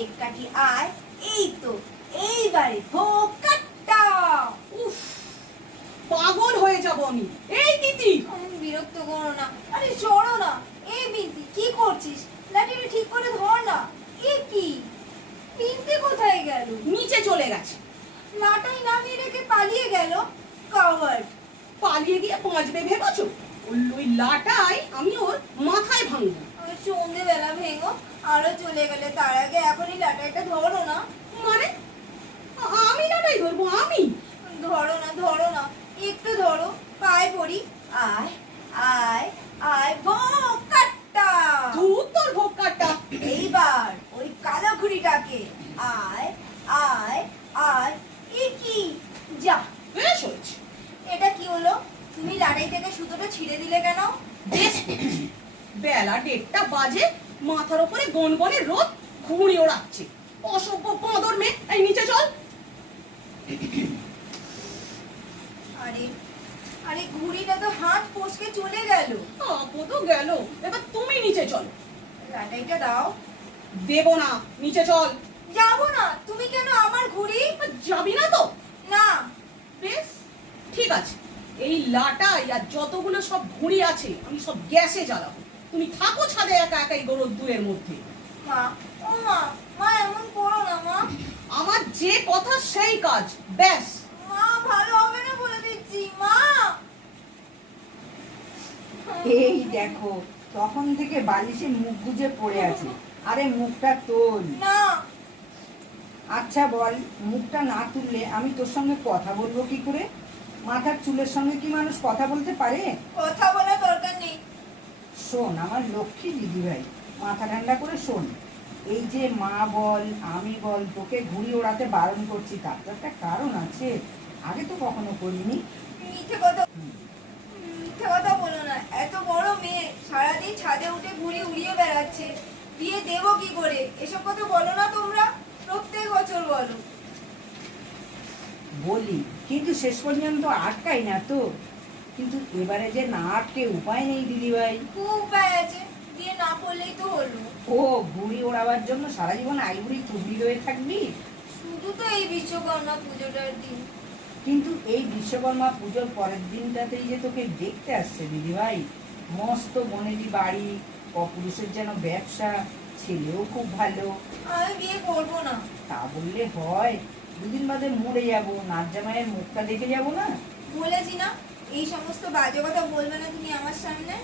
Cake কাটি আয়। এই তো এইবারে ভোগ কাটটা। উফ, পাগল হয়ে যাব আমি। এই দিদি, বিরক্ত করো না। আরে সরো না। এই বিন্তি কি করছিস? লাঠিটা ঠিক করে ধর না। এ কি, বিন্তি কোথায় গেল? নিচে চলে গেছে। লাটাই নামিয়ে রেখে পালিয়ে গেল। কাওয়ার্ড। পালিয়ে গিয়ে বাঁচবে ভেবেছো? ওই লাটাই আমি ওর মাথায় ভাঙবো। সন্ধ্যেবেলা ভেঙো, আরো চলে গেলে। তার আগে এখনই লাটাইটা ধরো না। মানে আমি লাটাই ধরবো? আমি? ধরো না, ধরো না, একটু ধরো, পায়ে পড়ি। আয় আয় আয় ভোগ কাটটা। ধুর তোর ভোগ কাটা। এইবার ওই কালো ঘুড়িটাকে। আয় আয় আয়। এ কি, যা। বেশ হয়েছে। এটা কি হলো? তুমি লাটাই থেকে সুতোটা ছিঁড়ে দিলে কেন? বেশ, বেলা 1:30 বাজে, মাথার উপরে গনগনে রোদ, ঘুড়ি ওড়াচ্ছে। অসভ্য বাঁদর মেয়ে। এই নিচে চল। আরে আরে, ঘুড়িটা তো হাত ফসকে চলে গেল। আপদ গেল, এবার তুমি নিচে চলো। লাটাইটা দাও। দেবো না, নিচে চল। যাবো না। তুমি কেন আমার ঘুড়ি? যাবি না তো? না। বেশ, ঠিক আছে। এই লাটাই আর যতগুলো সব ঘুড়ি আছে আমি সব গ্যাসে জ্বালাবো। তুমি থাকো ছাদে একা একাই রোদ্দুরের মধ্যে। মা, ও মা, মা এমন করো না মা। আমার যে কথা সেই কাজ, ব্যাস। মা ভালো হবে না বলে দিচ্ছি মা। এই দেখো, তখন থেকে বালিশে মুখ গুজে পড়ে আছে। আরে মুখটা তোল। না। আচ্ছা বল, মুখটা না তুললে আমি তোর সঙ্গে কথা বলবো কি করে? মাথার চুলের সঙ্গে কি মানুষ কথা বলতে পারে? কথা বলার দরকার নেই। শোন আমার লক্ষ্মী দিদি ভাই, মাথা ঠান্ডা করে শোন। এই যে মা বল আমি বল তোকে ঘুড়ি ওড়াতে বারণ করছি, তার তো একটা কারণ আছে। আগে তো কখনো করিনি। মিথ্যে কথা, মিথ্যে কথা বলো না। এত বড় মেয়ে সারাদিন ছাদে উঠে ঘুড়ি উড়িয়ে বেড়াচ্ছে, বিয়ে দেবো কি করে? এসব কথা বলো না তোমরা, প্রত্যেক বছর বলো। বলি, কিন্তু শেষ পর্যন্ত আটকাই না তো। কিন্তু এবারে যে না আটকে উপায় নেই দিদি ভাই। খুব উপায় আছে, বিয়ে না করলেই তো হলো। ও, ঘুড়ি ওড়াবার জন্য সারা জীবন আইবুড়ি তুবড়ি রয়ে থাকবি? শুধু তো এই বিশ্বকর্মা পুজোটার দিন। কিন্তু এই বিশ্বকর্মা পুজোর পরের দিনটাতেই যে তোকে দেখতে আসছে দিদি ভাই। মস্ত বনেদি বাড়ি, অপুরুষের যেন ব্যবসা, ছেলেও খুব ভালো। আমি বিয়ে করবো না। তা বললে হয়? দুদিন বাদে মরে যাবো, নাচ জামাইয়ের মুখটা দেখে যাবো না? বলেছি না, এই সমস্ত বাজে কথা বলবে না তুমি আমার সামনে।